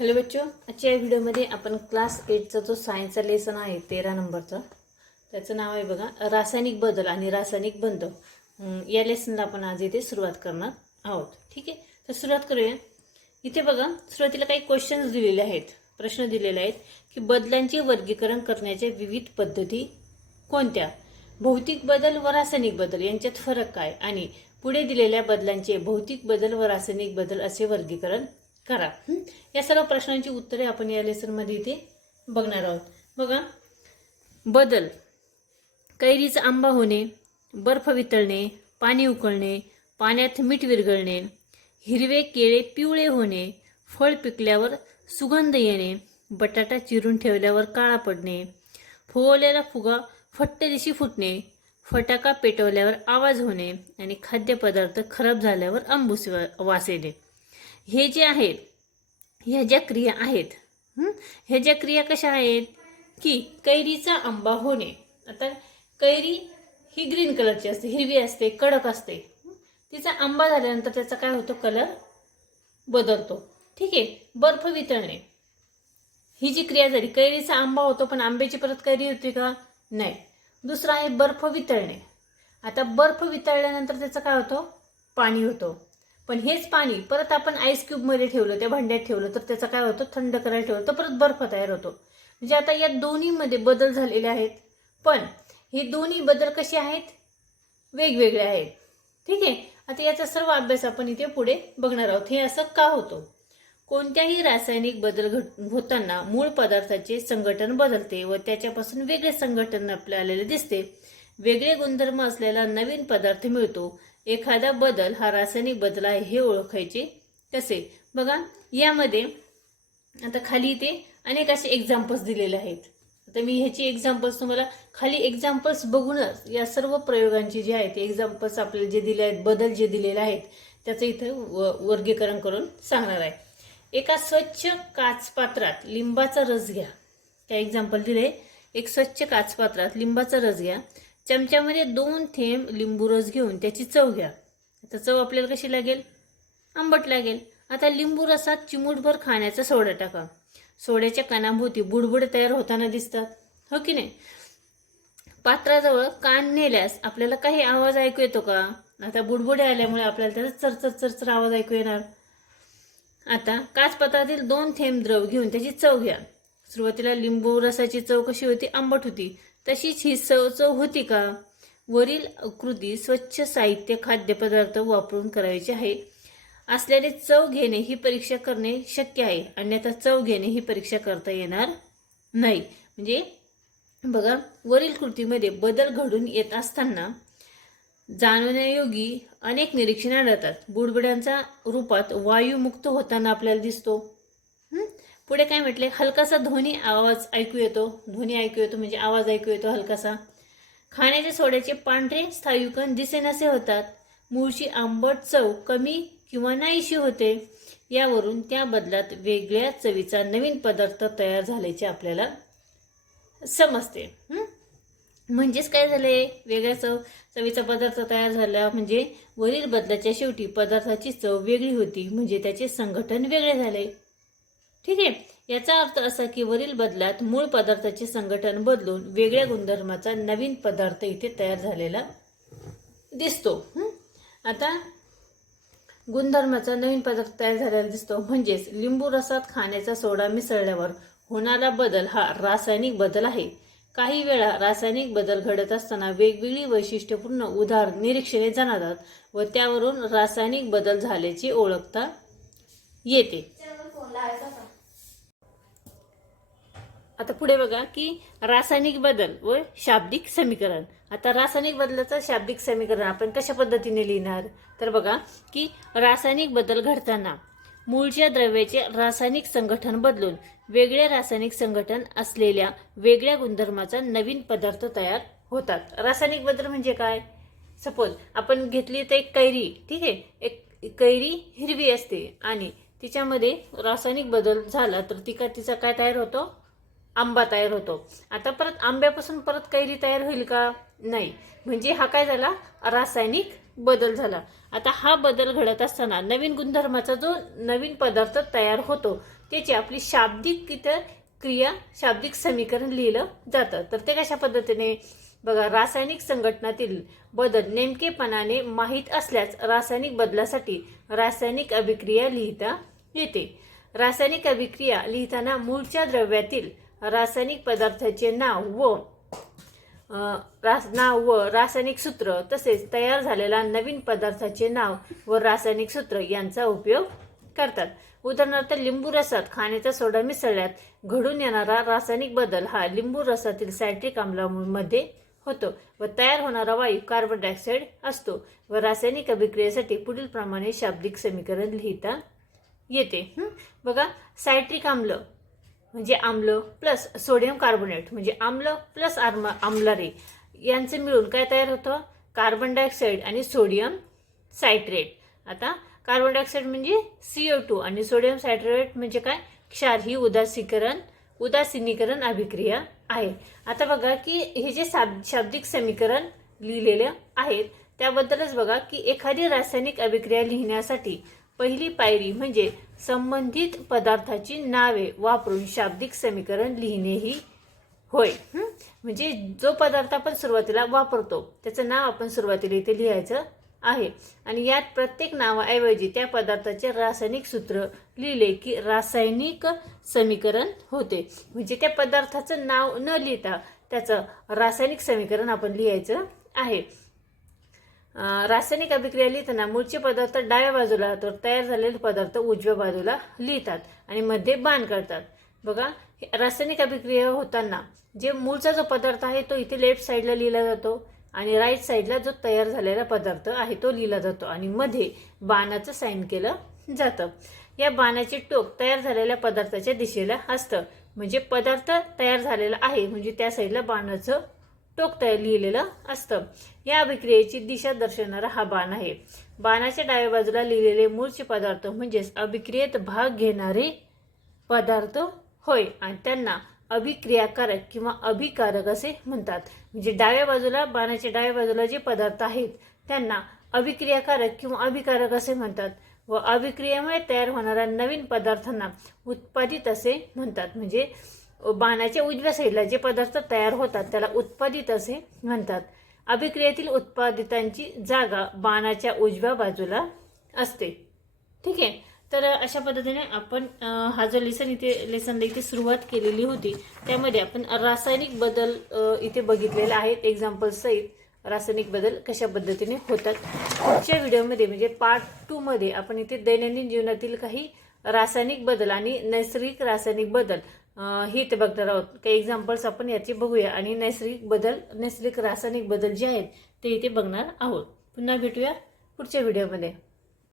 Hello बच्चो आजच्या या व्हिडिओमध्ये आपण क्लास एटचा जो सायन्सचा लेसन आहे तेरा नंबरचा त्याचं नाव आहे बघा रासायनिक बदल आणि रासायनिक बंध या लेसनला आपण आज इथे सुरुवात करणार आहोत. ठीक आहे? तर सुरुवात करूया. इथे बघा सुरुवातीला काही क्वेश्चन्स दिलेले आहेत. प्रश्न दिलेले आहेत की बदलांचे वर्गीकरण करण्याच्या विविध पद्धती कोणत्या? भौतिक बदल व रासायनिक बदल यांच्यात फरक काय? आणि पुढे दिलेल्या बदलांचे भौतिक बदल व रासायनिक बदल असे वर्गीकरण करा? या सर्व प्रश्नांची उत्तरे आपण या लेसनमध्ये इथे बघणार आहोत. बघा. बदल. कैरीचा आंबा होणे बर्फ वितळणे पाणी उकळणे पाण्यात मीठ विरघळणे हिरवे केळे पिवळे होणे फळ पिकल्यावर सुगंध येणे बटाटा चिरून ठेवल्यावर काळा पडणे फुगवलेला फुगा फट्ट दिशी फुटणे फटाका पेटवल्यावर आवाज होणे आणि खाद्यपदार्थ खराब झाल्यावर आंबूस वा- वास येणे. हे जे आहेत ह्या ज्या क्रिया आहेत ह्या ज्या क्रिया कशा आहेत? की कैरीचा आंबा होणे. आता कैरी ही ग्रीन कलरची असते हिरवी असते कडक असते. तिचा आंबा झाल्यानंतर त्याचा काय होतो? कलर बदलतो. ठीक आहे? बर्फ वितळणे. ही जी क्रिया झाली कैरीचा आंबा होतो पण आंब्याची परत कैरी होती का? नाही. दुसरं आहे बर्फ वितळणे. आता बर्फ वितळल्यानंतर त्याचं काय होतं? पाणी होतं. पण हेच पाणी परत आपण आईस क्यूबमध्ये ठेवलं त्या भांड्यात ठेवलं तर त्याचा काय होतं? थंड करायला ठेवलं तर परत बर्फ तयार होतो. म्हणजे आता या दोन्हीमध्ये बदल झालेले आहेत. पण हे दोन्ही बदल कसे आहेत? वेगवेगळे आहेत. ठीक आहे? आता याचा सर्व अभ्यास आपण इथे पुढे बघणार आहोत. हे असं का होतं? कोणत्याही रासायनिक बदल घट होताना मूळ पदार्थाचे संघटन बदलते व त्याच्यापासून वेगळे संघटन आपल्याला आलेले दिसते. वेगळे गुणधर्म असलेला नवीन पदार्थ मिळतो. एखादा बदल हा रासायनिक बदल आहे हे ओळखायचे कसे बघा यामध्ये आता खाली इथे अनेक असे एक्झाम्पल्स दिलेले आहेत. आता मी ह्याची एक्झाम्पल्स तुम्हाला खाली एक्झाम्पल्स बघूनच या सर्व प्रयोगांची जे आहेत एक्झाम्पल्स आपल्याला जे दिले आहेत बदल जे दिलेले आहेत त्याचं इथं व वर्गीकरण करून सांगणार आहे. एका स्वच्छ काचपात्रात लिंबाचा रस घ्या. त्या एक्झाम्पल दिले. एक स्वच्छ काचपात्रात लिंबाचा रस घ्या. चमच्यामध्ये दोन थेंब लिंबू रस घेऊन त्याची चव घ्या. आता चव आपल्याला कशी लागेल? आंबट लागेल. आता लिंबू रसात चिमूटभर खाण्याचा सोडा टाका. सोड्याच्या कानाभोवती बुडबुडे तयार होताना दिसतात. हो की नाही? पात्राजवळ कान नेल्यास आपल्याला काही आवाज ऐकू येतो का? आता बुडबुडे आल्यामुळे आपल्याला त्याचा चरचर चरचर आवाज ऐकू येणार. आता काचपत्रातील दोन थेंब द्रव घेऊन त्याची चव घ्या. सुरुवातीला लिंबू रसाची चव कशी होती? आंबट होती. तशीच ही चव चव होती का? वरील कृती स्वच्छ साहित्य खाद्यपदार्थ वापरून करायचे आहे. असल्याने चव घेणे ही परीक्षा करणे शक्य आहे. अन्यथा चव घेणे ही परीक्षा करता येणार नाही. म्हणजे बघा वरील कृतीमध्ये बदल घडून येत असताना जाणवण्यायोगी अनेक निरीक्षणे आढळतात. बुडबुड्यांच्या रूपात वायू मुक्त होताना आपल्याला दिसतो. पुढे काय म्हटले? हलकासा ध्वनी आवाज ऐकू येतो. ध्वनी ऐकू येतो म्हणजे आवाज ऐकू येतो हलकासा. खाण्याच्या सोड्याचे पांढरे स्थायुकण दिसेनासे होतात. मूळची आंबट चव कमी किंवा नाहीशी होते. यावरून त्या बदलात वेगळ्या चवीचा नवीन पदार्थ तयार झाल्याचे आपल्याला समजते. म्हणजेच काय झाले? वेगळ्या चव चवीचा पदार्थ तयार झाला म्हणजे वरील बदलाच्या शेवटी पदार्थाची चव वेगळी होती. म्हणजे त्याचे संघटन वेगळे झाले. ठीक आहे. याचा अर्थ असा की वरील बदलात मूळ पदार्थाचे संघटन बदलून वेगळ्या गुणधर्माचा नवीन पदार्थ इथे तयार झालेला दिसतो. आता गुणधर्माचा नवीन पदार्थ तयार झालेला दिसतो. म्हणजेच लिंबू रसात खाण्याचा सोडा मिसळल्यावर होणारा बदल हा रासायनिक बदल आहे. काही वेळा रासायनिक बदल घडत असताना वेगवेगळी वैशिष्ट्यपूर्ण उदाहरण निरीक्षणे जाणवतात व त्यावरून रासायनिक बदल झाल्याचे ओळखता येते. आता पुढे बघा की रासायनिक बदल व शाब्दिक समीकरण. आता रासायनिक बदलाचं शाब्दिक समीकरण आपण कशा पद्धतीने लिहिणार? तर बघा की रासायनिक बदल घडताना मूळच्या द्रव्याचे रासायनिक संघटन बदलून वेगळे रासायनिक संघटन असलेल्या वेगळ्या गुणधर्माचा नवीन पदार्थ तयार होतात. रासायनिक बदल म्हणजे काय? सपोज आपण घेतली तर एक कैरी ठीक आहे? एक कैरी हिरवी असते आणि तिच्यामध्ये रासायनिक बदल झाला तर तिका तिचा काय तयार होतो? आंबा तयार होतो. आता परत आंब्यापासून परत कैरी तयार होईल का? नाही. म्हणजे हा काय झाला? रासायनिक बदल झाला. आता हा बदल घडत असताना नवीन गुणधर्माचा जो नवीन पदार्थ तयार होतो त्याची आपली शाब्दिक इथं क्रिया शाब्दिक समीकरण लिहिलं जातं. तर ते कशा पद्धतीने? बघा रासायनिक संघटनातील बदल नेमकेपणाने माहीत असल्यास रासायनिक बदलासाठी रासायनिक अभिक्रिया लिहिता येते. रासायनिक अभिक्रिया लिहिताना मूळच्या द्रव्यातील रासायनिक पदार्थाचे नाव व रास नाव व रासायनिक सूत्र तसेच तयार झालेल्या नवीन पदार्थाचे नाव व रासायनिक सूत्र यांचा उपयोग करतात. उदाहरणार्थ लिंबू रसात खाण्याचा सोडा मिसळल्यात घडून येणारा रासायनिक बदल हा लिंबू रसातील सायट्रिक आम्लामध्ये होतो व तयार होणारा वायू कार्बन डायऑक्साईड असतो व रासायनिक अभिक्रियेसाठी पुढील प्रमाणे शाब्दिक समीकरण लिहिता येते. बघा सायट्रिक आम्ल म्हणजे आम्ल प्लस सोडियम कार्बोनेट म्हणजे आम्ल प्लस आर्म आम्लारे यांचे मिळून काय तयार होतं? कार्बन डायऑक्साईड आणि सोडियम सायट्रेट आता कार्बन डायऑक्साईड म्हणजे सीओ टू आणि सोडियम सायट्रेट म्हणजे काय? क्षार ही उदासीकरण उदासीनीकरण अभिक्रिया आहे. आता बघा की हे जे शाब शाब्दिक समीकरण लिहिलेले आहेत त्याबद्दलच बघा की एखादी रासायनिक अभिक्रिया लिहिण्यासाठी पहिली पायरी म्हणजे संबंधित पदार्थाची नावे वापरून शाब्दिक समीकरण लिहिणेही होय. म्हणजे जो पदार्थ आपण सुरुवातीला वापरतो त्याचं नाव आपण सुरुवातीला इथे लिहायचं आहे. आणि यात प्रत्येक नावाऐवजी त्या पदार्थाचे रासायनिक सूत्र लिहिले की रासायनिक समीकरण होते. म्हणजे त्या पदार्थाचं नाव न लिहिता त्याचं रासायनिक समीकरण आपण लिहायचं आहे. रासायनिक अभिक्रिया लिहिताना मूळचे पदार्थ डाव्या बाजूला तर तयार झालेले पदार्थ उजव्या बाजूला लिहितात आणि मध्ये बाण करतात. बघा हे रासायनिक अभिक्रिया होताना जे मूळचा जो पदार्थ आहे तो इथे लेफ्ट साईडला लिहिला जातो आणि राईट साईडला जो तयार झालेला पदार्थ आहे तो लिहिला जातो आणि मध्ये बाणाचं साईन केलं जातं. या बाणाचे टोक तयार झालेल्या पदार्थाच्या दिशेला असतं. म्हणजे पदार्थ तयार झालेला आहे म्हणजे त्या साईडला बाणाचं टोक तयार लिहिलेलं असतं. या अभिक्रियेची दिशा दर्शवणारा हा बाण आहे. बाणाच्या डाव्या बाजूला लिहिलेले मूळचे पदार्थ म्हणजेच अभिक्रियेत भाग घेणारे पदार्थ होय. आणि त्यांना अभिक्रियाकारक किंवा अभिकारक असे म्हणतात. म्हणजे डाव्या बाजूला बाणाच्या डाव्या बाजूला जे पदार्थ आहेत त्यांना अभिक्रियाकारक किंवा अभिकारक असे म्हणतात. व अभिक्रियेमुळे तयार होणाऱ्या नवीन पदार्थांना उत्पादित असे म्हणतात. म्हणजे बाणाच्या उजव्या साईडला जे पदार्थ तयार होतात त्याला उत्पादित असे म्हणतात. अभिक्रियेतील उत्पादितांची जागा बाणाच्या उजव्या बाजूला असते. ठीक आहे? तर अशा पद्धतीने आपण हा जो लेसन इथे लेसनला इथे सुरुवात केलेली होती त्यामध्ये आपण रासायनिक बदल इथे बघितलेले आहेत एक्झाम्पल सहित रासायनिक बदल कशा पद्धतीने होतात? पुढच्या व्हिडिओमध्ये म्हणजे पार्ट टू मध्ये आपण इथे दैनंदिन जीवनातील काही रासायनिक बदल आणि नैसर्गिक रासायनिक बदल हे इथे बघणार आहोत. काही एक्झाम्पल्स आपण याचे बघूया. आणि नैसर्गिक बदल नैसर्गिक रासायनिक बदल जे आहेत ते इथे बघणार आहोत. पुन्हा भेटूया पुढच्या व्हिडिओमध्ये